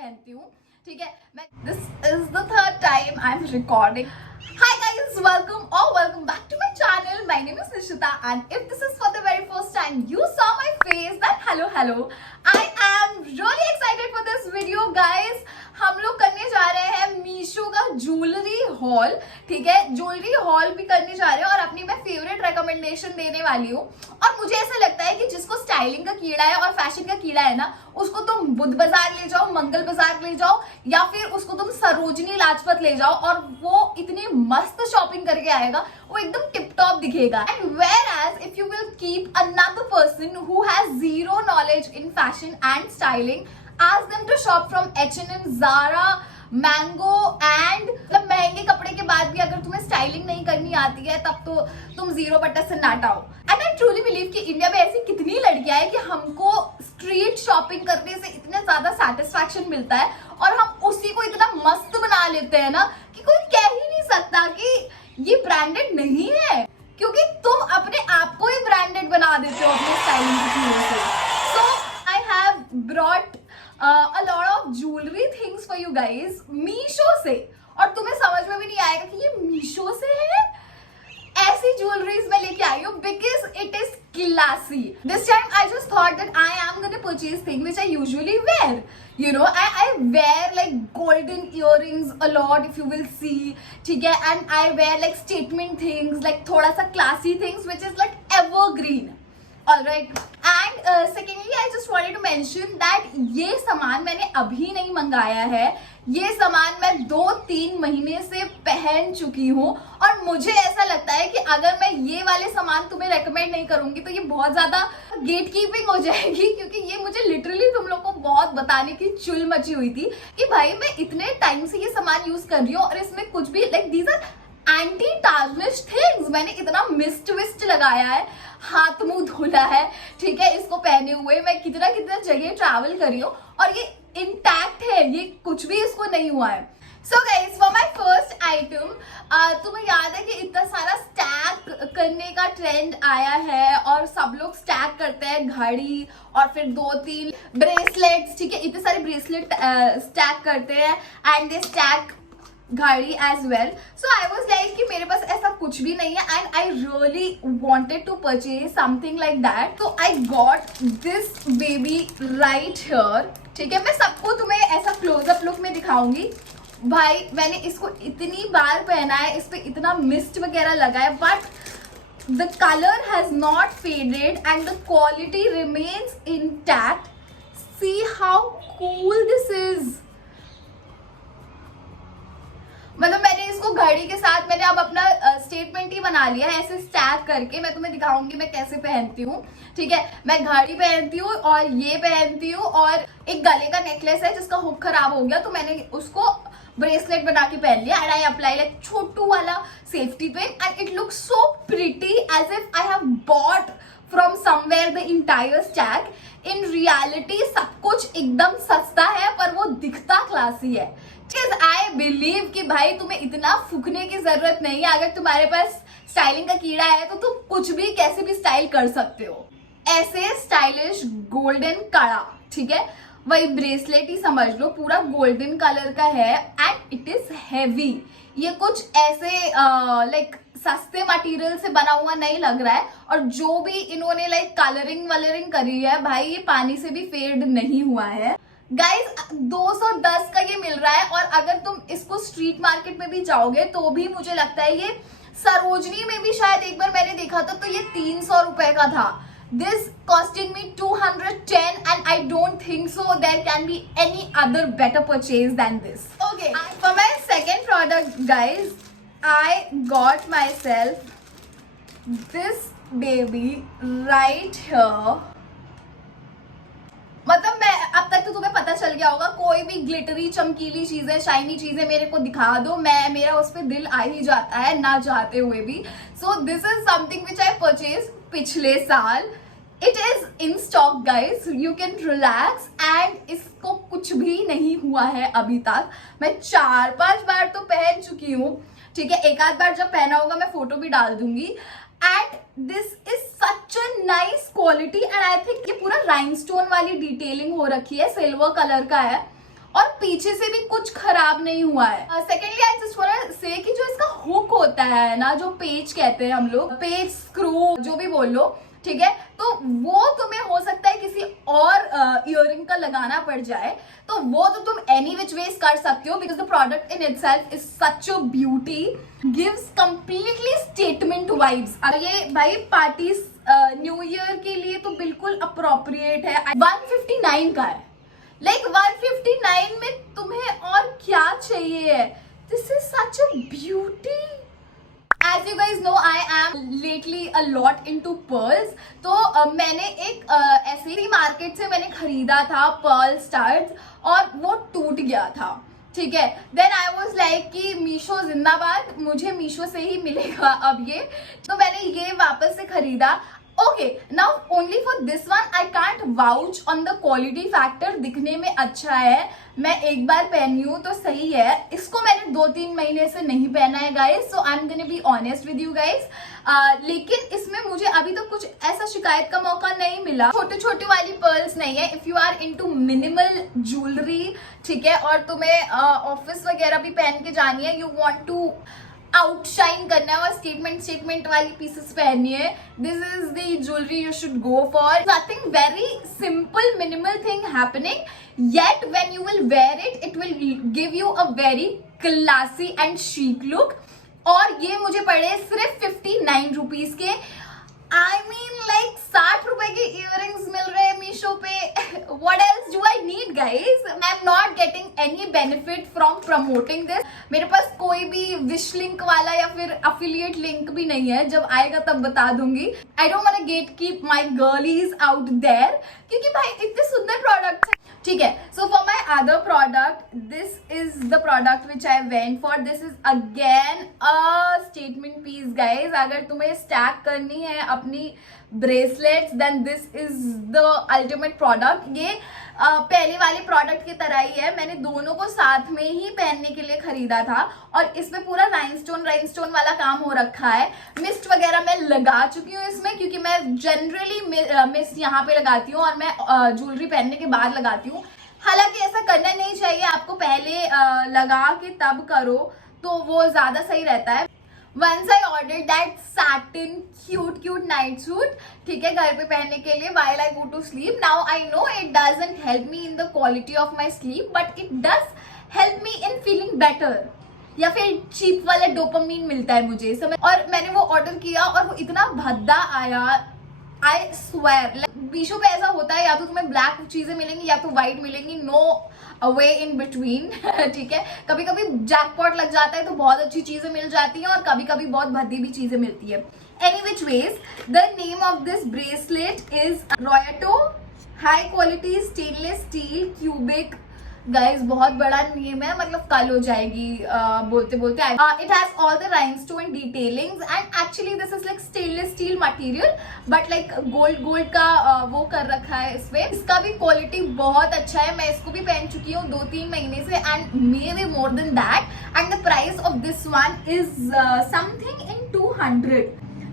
पहनती हूँ, ठीक है। मैं this is the third time I am recording. Hi guys, welcome back to my channel. My name is Nishita and if this is for the very first time you saw my face, then hello. I am really excited for this video guys. हम लोग करने जा रहे हैं मीशो का jewellery hall, ठीक है। Jewellery hall भी करने जा रहे हैं और अपनी मैं फेवरेट रिकमेंडेशन देने वाली हूँ। और मुझे ऐसा लगता है कि जिसको स्टाइलिंग का कीड़ा है और फैशन का कीड़ा है ना, उसको तुम बुद्ध बाजार ले जाओ, मंगल बाजार ले जाओ, या फिर उसको तुम सरोजनी लाजपत ले जाओ और वो इतनी मस्त शॉपिंग करके आएगा, वो एकदम टिप टॉप दिखेगा। And whereas if you will keep another person who has zero knowledge in fashion and styling, ask them to shop from H&M, Zara, Mango and मतलब महंगे कपड़े के बाद भी अगर तुम्हें स्टाइलिंग नहीं करनी आती है तब तो तुम जीरो बट्टा से नाटा हो। एंड आई ट्रूली बिलीव कि इंडिया में ऐसी कितनी लड़कियां हैं कि हमको स्ट्रीट शॉपिंग करने से इतना ज्यादा सेटिस्फैक्शन मिलता है और हम उसी को इतना मस्त बना लेते हैं ना कि कोई कह ही नहीं सकता कि ये ब्रांडेड नहीं है, क्योंकि तुम अपने आप को ही ब्रांडेड बना देते हो अपने स्टाइलिंग की चीजों से। So I have brought a lot of jewelry things for you guys Meesho से, और तुम्हें समझ में भी नहीं आएगा कि ये मीशो से है। ऐसी ज्वेलरीज मैं लेके आई हूँ because it is classy. This time I just thought that I am gonna purchase things which I usually wear. You know, I wear like golden earrings a lot if you will see, ठीक है, and I wear like statement things, like थोड़ा सा classy things which is like evergreen. Alright, and secondly I just wanted to mention that ये सामान मैंने अभी नहीं मंगाया है, ये सामान मैं 2-3 महीने से पहन चुकी हूँ और मुझे ऐसा लगता है कि अगर मैं ये वाले सामान तुम्हें रेकमेंड नहीं करूंगी तो ये बहुत ज्यादा गेट कीपिंग हो जाएगी, क्योंकि ये मुझे लिटरली तुम लोग को बहुत बताने की चुल मची हुई थी कि भाई मैं इतने टाइम से ये सामान यूज कर रही हूँ और इसमें कुछ भी like these are anti tarnish things. मैंने इतना मिस्ट विस्ट लगाया है, हाथ मुंह धोला है, ठीक है, इसको पहने हुए मैं कितना जगह ट्रैवल करी हूँ और ये इंटैक्ट है, ये कुछ भी इसको नहीं हुआ है। So guys, for my first item, तुम्हें याद है कि इतना सारा स्टैक करने का ट्रेंड आया है और सब लोग स्टैक करते हैं घड़ी और फिर 2-3 ब्रेसलेट्स, ठीक है, इतने सारे ब्रेसलेट स्टैक करते हैं एंड दे स्टैक घड़ी as well. So I was like कि मेरे पास ऐसा कुछ भी नहीं है and I really wanted to purchase something like that, तो I got this baby right here, ठीक है। मैं सबको तुम्हें ऐसा क्लोजअप लुक में दिखाऊंगी। भाई मैंने इसको इतनी बार पहना है, इस पे इतना मिस्ट वगैरह लगा है, but the colour has not faded and the quality remains intact. See how cool this is. मतलब मैंने इसको घड़ी के साथ मैंने अब अपना स्टेटमेंट ही बना लिया है, ऐसे स्टैक करके। मैं तुम्हें दिखाऊंगी मैं कैसे पहनती हूँ, ठीक है। मैं घड़ी पहनती हूँ और ये पहनती हूँ और एक गले का नेकलेस है जिसका हुक खराब हो गया तो मैंने उसको ब्रेसलेट बना के पहन लिया एंड आई अप्लाई लाइक छोटू वाला safety pin and it looks so pretty as if I have bought from somewhere the entire stack. In reality सब कुछ एकदम सस्ता है पर वो दिखता क्लासी है। आई बिलीव कि भाई तुम्हें इतना फूकने की जरूरत नहीं है। अगर तुम्हारे पास स्टाइलिंग का कीड़ा है तो तुम कुछ भी कैसे भी स्टाइल कर सकते हो। ऐसे स्टाइलिश गोल्डन कड़ा, ठीक है, वही ब्रेसलेट ही समझ लो, पूरा गोल्डन कलर का है एंड इट इज हैवी। ये कुछ ऐसे लाइक सस्ते मटेरियल से बना हुआ नहीं लग रहा है और जो भी इन्होंने लाइक कलरिंग वलरिंग करी है भाई ये पानी से भी फेड नहीं हुआ है। गाइज 210 का ये मिल रहा है और अगर तुम इसको स्ट्रीट मार्केट में भी जाओगे तो भी मुझे लगता है ये सरोजनी में भी शायद एक बार मैंने देखा था तो ये 300 रुपए का था। This costing me 210 and I don't think so there can be any other better purchase than this. Okay, for my second product guys I got myself this baby right here. मतलब मैं अब तक तो तुम्हें पता चल गया होगा, कोई भी ग्लिटरी चमकीली चीजें शाइनी चीजें मेरे को दिखा दो मेरा उस पर दिल आ ही जाता है ना चाहते हुए भी। So this is something which I purchase पिछले साल। It is in stock guys, you can relax and इसको कुछ भी नहीं हुआ है अभी तक। मैं 4-5 बार तो पहन चुकी हूँ, ठीक है, एक आध बार जब पहना होगा मैं फोटो भी डाल दूंगी। And this is such a nice quality and I think ये पूरा राइनस्टोन वाली डिटेलिंग हो रखी है, सिल्वर कलर का है और पीछे से भी कुछ खराब नहीं हुआ है। Secondly I just want say कि जो इसका हुक होता है ना, जो पेच कहते हैं हम लोग, पेच स्क्रू जो भी बोल लो, ठीक है, तो वो तुम्हें हो सकता है किसी और इयररिंग का लगाना पड़ जाए, तो वो तो तुम एनी विच वेज कर सकते हो, because the product in itself is such a beauty, gives completely statement vibes. ये भाई पार्टीज न्यू ईयर के लिए तो बिल्कुल अप्रोप्रिएट है। 159 का है, लाइक 159 में तुम्हें और क्या चाहिए? This is such a beauty. As you guys know, I am lately a lot into pearls. तो मैंने एक ऐसे ही मार्केट से मैंने खरीदा था pearl studs और वो टूट गया था, ठीक है। देन आई वॉज लाइक कि मीशो जिंदाबाद, मुझे मीशो से ही मिलेगा अब ये, तो मैंने ये वापस से खरीदा। Okay, now only for this one I can't vouch on the quality factor. दिखने में अच्छा है, मैं एक बार पहनी हूँ तो सही है। इसको मैंने 2-3 महीने से नहीं पहना है guys, so I am gonna be honest with you guys. लेकिन इसमें मुझे अभी तो कुछ ऐसा शिकायत का मौका नहीं मिला। छोटे छोटे वाली पर्ल्स नहीं है। If you are into minimal jewellery, ठीक है, और तुम्हें ऑफिस वगैरह भी पहन के जानी है, यू वांट टू आउटशाइन करना है और स्टेटमेंट वाली पीसेस पहननी है, this is the jewellery you should go for. Nothing very simple minimal thing happening, yet when you will where it, it will give you a very classy and chic look. और ये मुझे पड़े सिर्फ 59 rupees के। I mean like 60 रुपए के earrings मिल रहे हैं मीशो पे। What else do I need, guys? I'm not getting any benefit from promoting this. मेरे पास कोई भी विश लिंक वाला या फिर अफिलिएट लिंक भी नहीं है, जब आएगा तब बता दूंगी। I don't wanna gatekeep my girlies out there, क्योंकि भाई इतने सुंदर प्रोडक्ट्स हैं, ठीक है। So for my other product, this is the product which I went for. This is again a statement piece guys. अगर तुम्हें स्टैक करनी है अपनी bracelets, then this is the ultimate product. ये पहले वाले प्रोडक्ट की तरह ही है, मैंने दोनों को साथ में ही पहनने के लिए खरीदा था और इसमें पूरा राइनस्टोन वाला काम हो रखा है। मिस्ट वगैरह मैं लगा चुकी हूँ इसमें, क्योंकि मैं जनरली मिस्ट यहाँ पे लगाती हूँ और मैं ज्वेलरी पहनने के बाद लगाती हूँ। हालांकि ऐसा करना नहीं चाहिए, आपको पहले लगा के तब करो तो वो ज्यादा सही रहता है। Once I ordered that satin cute night suit, ठीक है, घर पे पहनने के लिए while I go to sleep. Now I know it doesn't help me in the quality of my sleep, but it does help me in feeling better. या फिर cheap वाला डोपामीन मिलता है मुझे समझ। और मैंने वो ऑर्डर किया और वो इतना भद्दा आया, आई स्वेयर। मीशो पे ऐसा होता है, या तो तुम्हें ब्लैक चीजें मिलेंगी या तो व्हाइट मिलेंगी, नो वे इन बिटवीन, ठीक है। कभी कभी जैकपॉट लग जाता है तो बहुत अच्छी चीजें मिल जाती हैं और कभी कभी बहुत भद्दी भी चीजें मिलती है। Any which ways, the name of this bracelet is Royto high quality stainless steel cubic. Guys बहुत बड़ा नेम है, मतलब कल हो जाएगी बोलते बोलते। It has all the rhinestone detailings and actually this is like stainless steel material, but like gold का वो कर रखा है इसमें। इसका भी क्वालिटी बहुत अच्छा है, मैं इसको भी पहन चुकी हूँ 2-3 महीने से and may be more than that. And the price of this one is something in 200,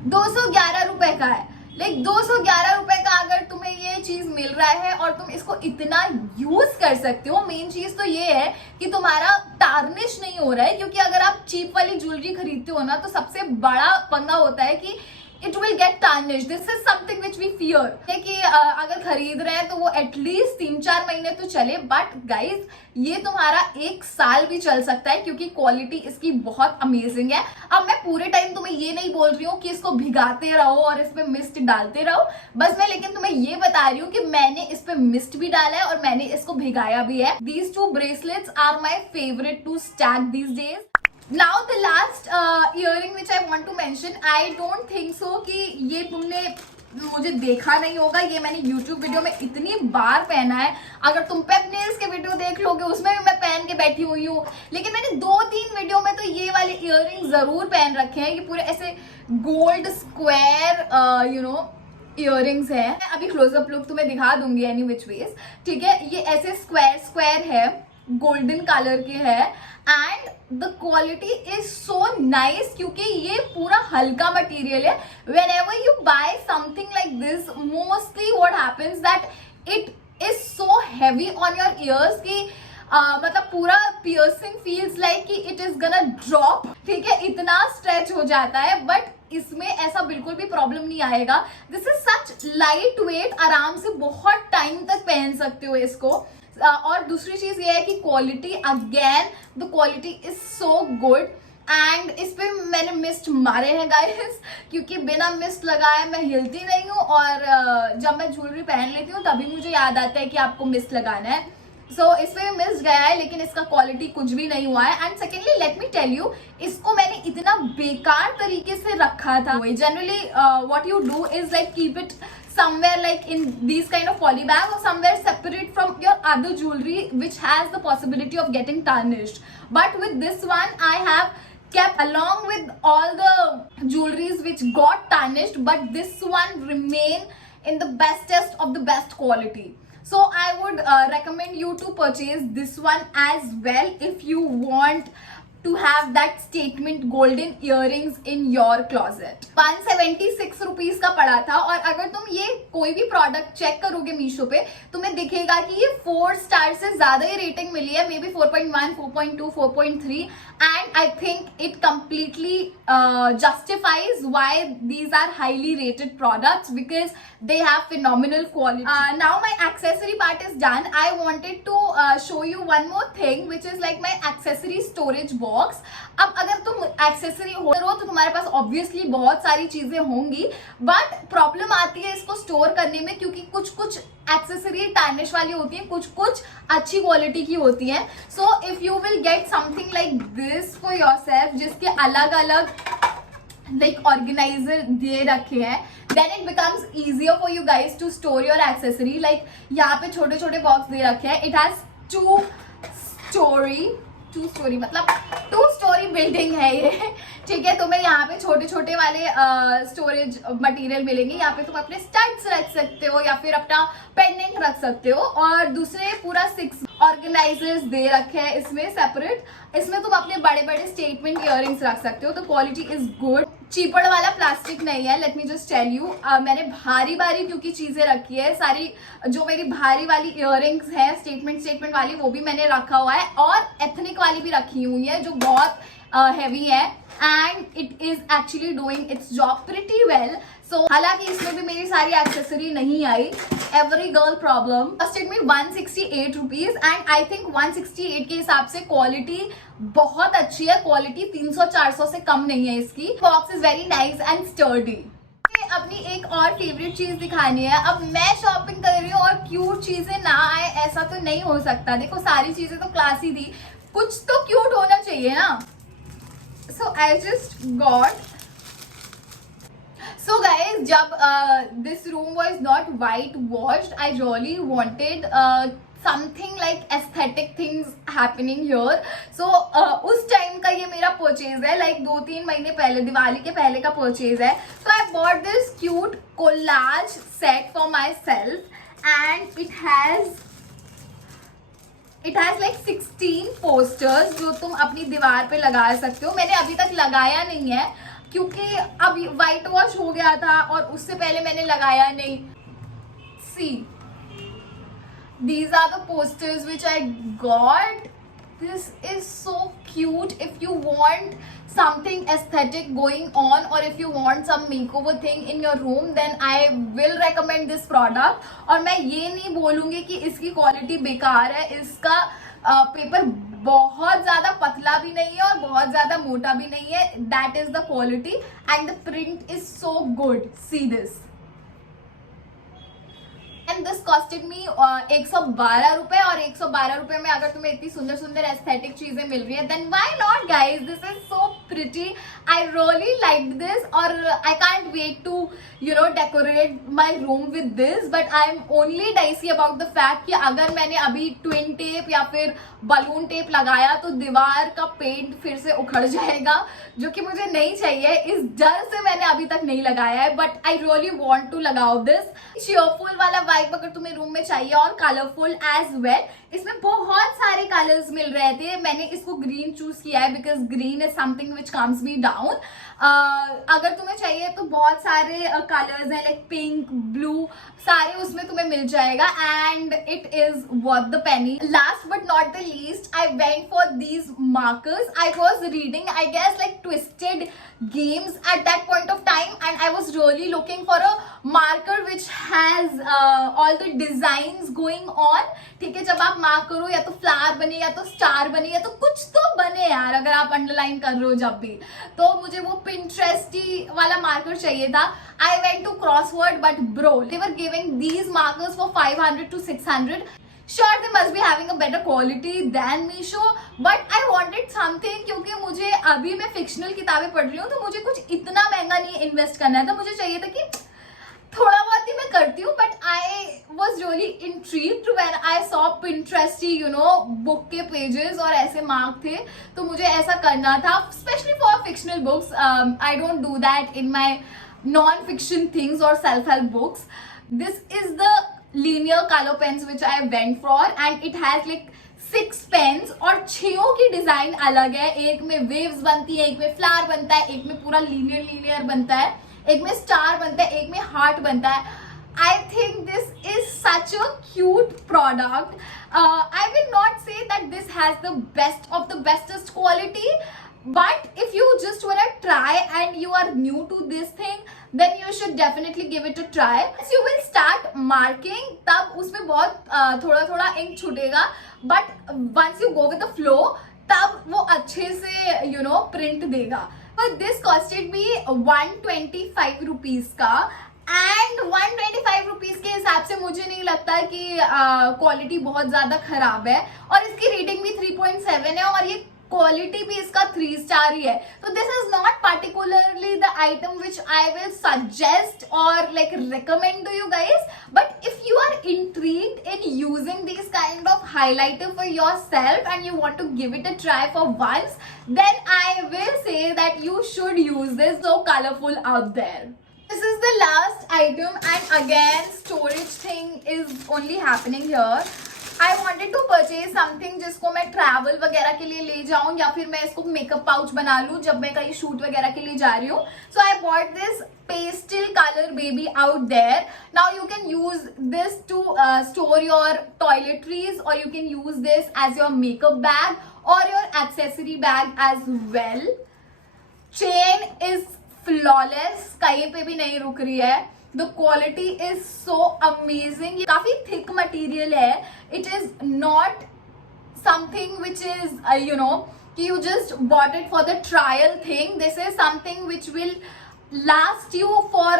211 रुपए का है। लाइक 211 रुपए का अगर तुम्हें ये चीज मिल रहा है और तुम इसको इतना यूज कर सकते हो, मेन चीज तो ये है कि तुम्हारा टार्निश नहीं हो रहा है। क्योंकि अगर आप चीप वाली ज्वेलरी खरीदते हो ना, तो सबसे बड़ा पंगा होता है कि it will get tarnish. This is something which we fear कि अगर खरीद रहे हैं तो वो एटलीस्ट 3-4 महीने तो चले, बट गाइज ये तुम्हारा 1 साल भी चल सकता है, क्योंकि क्वालिटी इसकी बहुत अमेजिंग है। अब मैं पूरे टाइम तुम्हें ये नहीं बोल रही हूँ कि इसको भिगाते रहो और इस पे मिस्ट डालते रहो, बस मैं लेकिन तुम्हें ये बता रही हूँ कि मैंने इस पे मिस्ट भी डाला है और मैंने इसको भिगाया भी है। These 2 bracelets are my favourite to stack these days. Now the last earring which I want to mention, I don't think so कि ये तुमने मुझे देखा नहीं होगा। ये मैंने YouTube वीडियो में इतनी बार पहना है, अगर तुम पेप नेल्स के वीडियो देख लोगे उसमें भी मैं पहन के बैठी हुई हूँ, लेकिन मैंने 2-3 वीडियो में तो ये वाले इयररिंग जरूर पहन रखे हैं। ये पूरे ऐसे gold square you know earrings है। मैं अभी क्लोजअप लुक तुम्हें दिखा दूंगी एनी विच वेज, ठीक है। ये ऐसे स्क्वायर है, गोल्डन कलर के है and the quality is so nice, क्योंकि ये पूरा हल्का मटेरियल है। Whenever you buy something like this, mostly what happens that it is so heavy on your ears कि मतलब पूरा पियर्सिंग फील्स लाइक कि इट इज गना ड्रॉप, ठीक है, इतना स्ट्रेच हो जाता है। बट इसमें ऐसा बिल्कुल भी प्रॉब्लम नहीं आएगा। This is such light weight, आराम से बहुत टाइम तक पहन सकते हो इसको। और दूसरी चीज ये है कि quality, again the quality is so good. And इस पे मैंने मिस्ट मारे हैं गाइस, क्योंकि बिना मिस्ट लगाए मैं हिलती नहीं हूँ, और जब मैं ज्वेलरी पहन लेती हूँ तभी मुझे याद आता है कि आपको मिस्ट लगाना है। सो इस पे मिस गया है, लेकिन इसका क्वालिटी कुछ भी नहीं हुआ है। And secondly let me tell you, इसको मैंने इतना बेकार तरीके से रखा था। Generally what you do is like keep it somewhere like in these kind of poly bag or somewhere separate from your other jewelry which has the possibility of getting tarnished. But with this one I have kept along with all the jewelries which got tarnished, but this one remain in the bestest of the best quality. So I would recommend you to purchase this one as well if you want to have that statement golden earrings in your closet. 176 rupees का पड़ा था, और अगर तुम ये कोई भी product check करोगे मीशो पे, तुम्हें दिखेगा कि ये 4 स्टार से ज्यादा ही रेटिंग मिली है, may be 4.1, 4.2, 4.3, and I think it completely justifies why these are highly rated products because they have phenomenal quality. Now my accessory part is done. I wanted to show you one more thing which is like my accessory storage box. अब अगर तुम accessory holder हो तो तुम्हारे पास obviously बहुत सारी चीजें होंगी, बट प्रॉब्लम आती है इसको स्टोर करने में, क्योंकि कुछ कुछ एक्सेसरी टार्निश वाली होती है, कुछ कुछ अच्छी क्वालिटी की होती है। So if you will get something like this for yourself, जिसके अलग अलग लाइक ऑर्गेनाइजर दे रखे हैं, then it becomes easier for you guys to store your accessory. Like यहाँ पे छोटे छोटे बॉक्स दे रखे हैं। इट हैज टू स्टोरी मतलब 2 स्टोरी बिल्डिंग है ये, ठीक है। तुम्हें यहाँ पे छोटे छोटे वाले स्टोरेज मटेरियल मिलेंगे। यहाँ पे तुम अपने स्टड्स रख सकते हो या फिर अपना पेंडेंट रख सकते हो, और दूसरे पूरा 6 ऑर्गेनाइजर्स दे रखे हैं इसमें सेपरेट। इसमें तुम अपने बड़े बड़े स्टेटमेंट इयररिंग्स रख सकते हो। तो क्वालिटी इज गुड, चीपड़ वाला प्लास्टिक नहीं है। Let me just tell you, मैंने भारी भारी क्योंकि चीजें रखी है सारी, जो मेरी भारी वाली इयररिंग्स है स्टेटमेंट वाली, वो भी मैंने रखा हुआ है, और एथनिक वाली भी रखी हुई है जो बहुत हैवी है, and it is actually doing its job pretty well. So हालांकि इसमें भी मेरी सारी एक्सेसरी नहीं आई, every girl problem. Costed me 168 rupees, and I think 168 के हिसाब से क्वालिटी बहुत अच्छी है। क्वालिटी 300-400 से कम नहीं है इसकी। Box is very nice and sturdy. अपनी एक और फेवरेट चीज दिखानी है। अब मैं शॉपिंग कर रही हूँ और क्यूट चीजें ना आए ऐसा तो नहीं हो सकता। देखो सारी चीजें तो क्लासी थी, कुछ तो क्यूट होना चाहिए ना। So I just got, so guys, जब this room was not white washed, I really wanted something like aesthetic things happening here. So उस टाइम का ये मेरा परचेज है, like 2-3 महीने पहले, दिवाली के पहले का परचेज है। So I bought this cute collage set for myself, and it has like 16 posters जो तुम अपनी दीवार पे लगा सकते हो। मैंने अभी तक लगाया नहीं है क्योंकि अब व्हाइट वॉश हो गया था, और उससे पहले मैंने लगाया नहीं। सी, these are the posters which I got. This is so cute. If you want something aesthetic going on, or if you want some makeover thing in your room, then I will recommend this product. और मैं ये नहीं बोलूँगी कि इसकी quality बेकार है। इसका पेपर बहुत ज्यादा पतला भी नहीं है और बहुत ज्यादा मोटा भी नहीं है। That is the quality, and the print is so good. See this, and this costed मी 112 रुपए, और 112 रुपए में अगर तुम्हें इतनी सुंदर सुंदर एस्थेटिक चीजें मिल रही है, then why not guys. This is so pretty, I really like this, और I can't wait to decorate my room with this. But I am only dicey about the fact कि अगर मैंने अभी ट्विन टेप या फिर balloon tape लगाया तो दीवार का पेंट फिर से उखड़ जाएगा, जो कि मुझे नहीं चाहिए। इस डर से मैंने अभी तक नहीं लगाया है, but I really want to लगाओ दिस। चीयरफुल वाला वाइब अगर तुम्हें रूम में चाहिए, और कलरफुल एज वेल। इसमें बहुत सारे कलर्स मिल रहे थे। मैंने इसको ग्रीन चूज किया है because green is something which comes me down. अगर तुम्हें चाहिए तो बहुत सारे कलर्स हैं, लाइक पिंक, ब्लू, सारे उसमें तुम्हें मिल जाएगा and it is worth the penny. Last but not the least, I went for these markers. I was reading, I guess, like twisted games at that point of time, and I was really looking for a marker which has all the designs going on. ठीक है, जब आप mark करो या तो flower बने या तो स्टार बने या तो कुछ तो बने यार, अगर आप अंडरलाइन कर रहे हो जब भी, तो मुझे वो पिंटरेस्टी वाला मार्कर चाहिए था. I went to Crossword, but bro, they were giving these markers for 500 to 600. Sure, they must be having a better quality than Meesho, but I wanted something, क्योंकि मुझे अभी मैं फिक्शनल किताबें पढ़ रही हूँ तो मुझे कुछ इतना महंगा नहीं इन्वेस्ट करना है. तो मुझे चाहिए था कि थोड़ा बहुत ही मैं करती हूँ, but I was really intrigued when I saw Pinteresty book के पेजेस और ऐसे मार्क थे. तो मुझे ऐसा करना था, specially for fictional books. I don't do that in my non fiction things और self help books. This is the linear color pens which I went for, and it has like 6 pens और 6 की design अलग है. एक में waves बनती है, एक में फ्लावर बनता है, एक में पूरा लीनियर बनता है, एक में स्टार बनता है, एक में हार्ट बनता है. I think this is such a cute product. I will not say that this has the best of the bestest quality, but if you just wanna try and you are new to this thing, then you should definitely give it a try. As you will start marking, तब उसमें बहुत थोड़ा ink छूटेगा, but once you go with the flow, तब वो अच्छे से print देगा. But this costed me 125 rupees का, एंड 125 रुपीज के हिसाब से मुझे नहीं लगता कि क्वालिटी बहुत ज्यादा खराब है. और इसकी रेटिंग भी 3.7 है और ये क्वालिटी भी इसका 3 स्टार ही है. तो this is not particularly the item which I will suggest और like recommend to you guys, but if you are intrigued in using this kind of highlighter for your self and you want to give it a try for once, then I will say that you should use this, so colourful out there. This is the last item, and again storage thing is only happening here. I wanted to purchase something जिसको मैं travel वगैरह के लिए ले जाऊँ या फिर मैं इसको मेकअप पाउच बना लूँ जब मैं कहीं शूट वगैरह के लिए जा रही हूँ. So I bought this pastel color baby out there. Now you can use this to store your toiletries, or you can use this as your makeup bag or your accessory bag as well. Chain is flawless, कहीं पे भी नहीं रुक रही है. The quality is so amazing. ये काफी thick material है. It is not something which is कि you just bought it for the trial thing. This is something which will last you for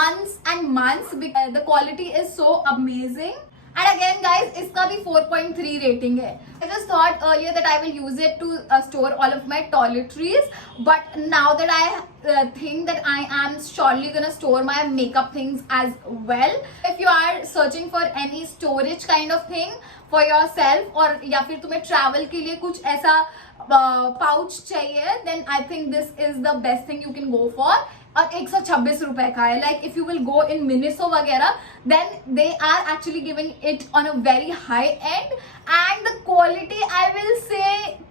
months and months because the quality is so amazing. And again guys, इसका भी 4.3 rating है. I just thought earlier that I will use it to store all of my toiletries, but now that I think that I am surely gonna store my makeup things as well. If you are searching for any storage kind of thing for yourself, और या फिर तुम्हें travel के लिए कुछ ऐसा pouch चाहिए, then I think this is the best thing you can go for. और 126 रुपए का है. Like if you will go in Miniso वगैरह, then they are actually giving it on a very high end, and the quality I will say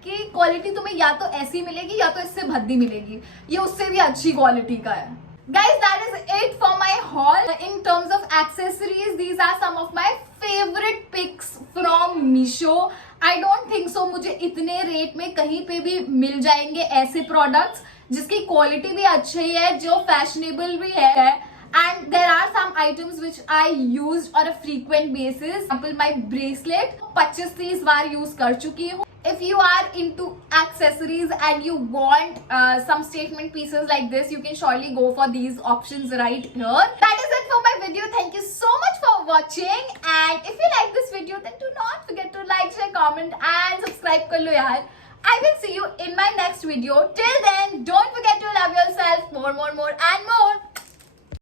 कि quality तुम्हें या तो ऐसी मिलेगी या तो इससे भद्दी मिलेगी. ये उससे भी अच्छी क्वालिटी का है. Guys, that is it for my haul. In terms of accessories, these are some of my favorite picks from Meesho. I don't think so मुझे इतने रेट में कहीं पे भी मिल जाएंगे ऐसे प्रोडक्ट्स जिसकी क्वालिटी भी अच्छी है, जो फैशनेबल भी है. And there are some items which I used on a frequent basis. Example, my bracelet 25-30 bar use कर चुकी हूँ. If you are into accessories and you want some statement pieces like this, you can surely go for these options right here. That is it for my video. Thank you so much for watching. And if you like this video, then do not forget to like, share, comment and subscribe कर लो यार. I will see you in my next video. Till then, don't forget to love yourself more and more.